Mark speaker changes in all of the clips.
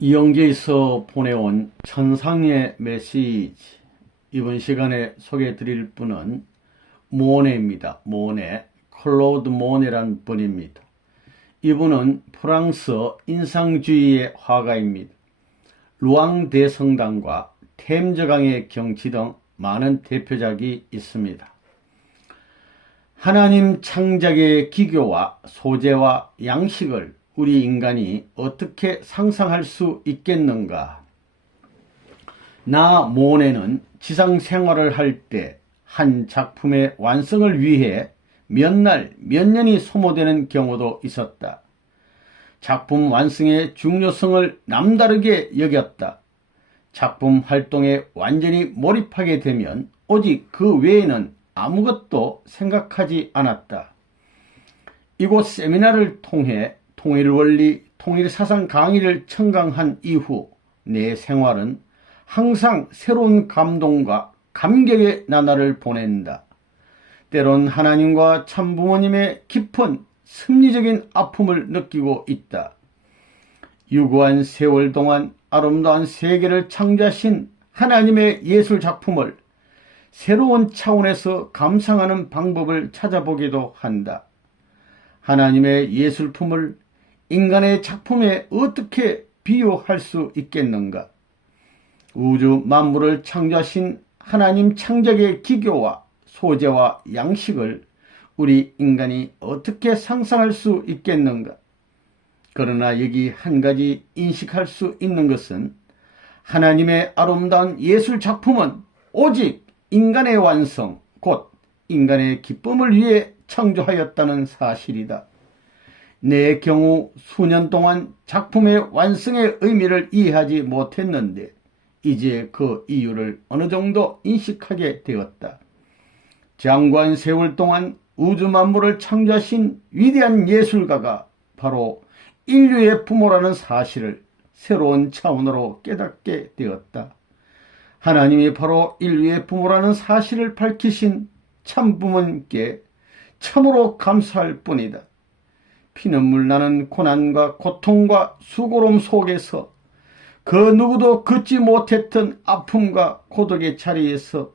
Speaker 1: 이영재에서 보내온 천상의 메시지 이번 시간에 소개해 드릴 분은 모네입니다. 모네, 클로드 모네란 분입니다. 이분은 프랑스 인상주의의 화가입니다. 루앙 대성당과 템저강의 경치 등 많은 대표작이 있습니다. 하나님 창작의 기교와 소재와 양식을 우리 인간이 어떻게 상상할 수 있겠는가? 나 모네는 지상 생활을 할 때 한 작품의 완성을 위해 몇 날, 몇 년이 소모되는 경우도 있었다. 작품 완성의 중요성을 남다르게 여겼다. 작품 활동에 완전히 몰입하게 되면 오직 그 외에는 아무것도 생각하지 않았다. 이곳 세미나를 통해 통일 원리, 통일 사상 강의를 청강한 이후 내 생활은 항상 새로운 감동과 감격의 나날을 보낸다. 때론 하나님과 참부모님의 깊은 심리적인 아픔을 느끼고 있다. 유구한 세월 동안 아름다운 세계를 창조하신 하나님의 예술 작품을 새로운 차원에서 감상하는 방법을 찾아보기도 한다. 하나님의 예술품을 인간의 작품에 어떻게 비유할 수 있겠는가? 우주 만물을 창조하신 하나님 창작의 기교와 소재와 양식을 우리 인간이 어떻게 상상할 수 있겠는가? 그러나 여기 한 가지 인식할 수 있는 것은 하나님의 아름다운 예술 작품은 오직 인간의 완성, 곧 인간의 기쁨을 위해 창조하였다는 사실이다. 내 경우 수년 동안 작품의 완성의 의미를 이해하지 못했는데 이제 그 이유를 어느 정도 인식하게 되었다. 장관 세월 동안 우주 만물을 창조하신 위대한 예술가가 바로 인류의 부모라는 사실을 새로운 차원으로 깨닫게 되었다. 하나님이 바로 인류의 부모라는 사실을 밝히신 참부모님께 참으로 감사할 뿐이다. 피눈물 나는 고난과 고통과 수고로움 속에서 그 누구도 긋지 못했던 아픔과 고독의 자리에서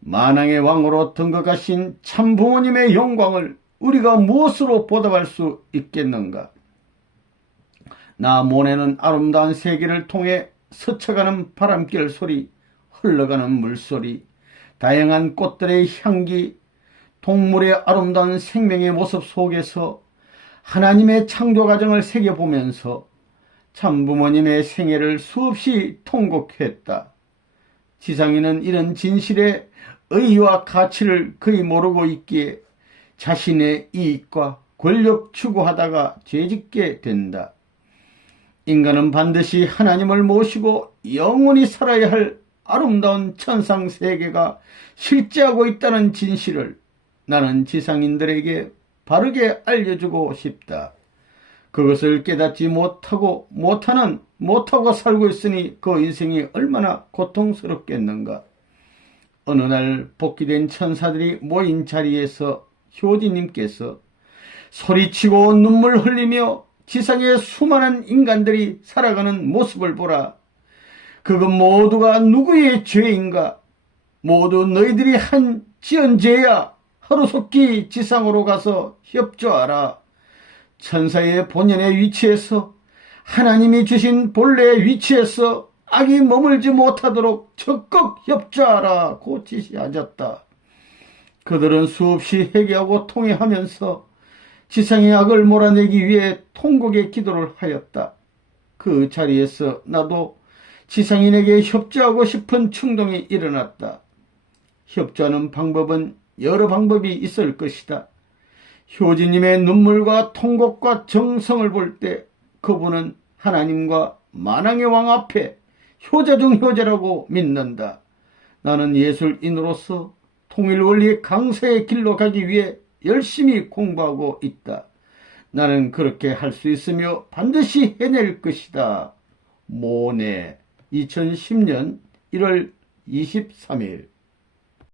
Speaker 1: 만왕의 왕으로 등극하신 참 부모님의 영광을 우리가 무엇으로 보답할 수 있겠는가? 나 모네는 아름다운 세계를 통해 스쳐가는 바람길 소리, 흘러가는 물소리, 다양한 꽃들의 향기, 동물의 아름다운 생명의 모습 속에서 하나님의 창조 과정을 새겨보면서 참부모님의 생애를 수없이 통곡했다. 지상인은 이런 진실의 의의와 가치를 거의 모르고 있기에 자신의 이익과 권력 추구하다가 죄짓게 된다. 인간은 반드시 하나님을 모시고 영원히 살아야 할 아름다운 천상 세계가 실제하고 있다는 진실을 나는 지상인들에게 바르게 알려주고 싶다. 그것을 깨닫지 못하고 못하는 못하고 살고 있으니 그 인생이 얼마나 고통스럽겠는가. 어느 날 복귀된 천사들이 모인 자리에서 효지님께서 소리치고 눈물 흘리며 지상의 수많은 인간들이 살아가는 모습을 보라. 그것 모두가 누구의 죄인가? 모두 너희들이 한 지은 죄야. 하루속히 지상으로 가서 협조하라. 천사의 본연의 위치에서 하나님이 주신 본래의 위치에서 악이 머물지 못하도록 적극 협조하라고 지시하셨다. 그들은 수없이 회개하고 통회하면서 지상의 악을 몰아내기 위해 통곡의 기도를 하였다. 그 자리에서 나도 지상인에게 협조하고 싶은 충동이 일어났다. 협조하는 방법은 여러 방법이 있을 것이다. 효진님의 눈물과 통곡과 정성을 볼 때 그분은 하나님과 만왕의 왕 앞에 효자 중 효자라고 믿는다. 나는 예술인으로서 통일 원리 강사의 길로 가기 위해 열심히 공부하고 있다. 나는 그렇게 할 수 있으며 반드시 해낼 것이다. 모네 2010년 1월 23일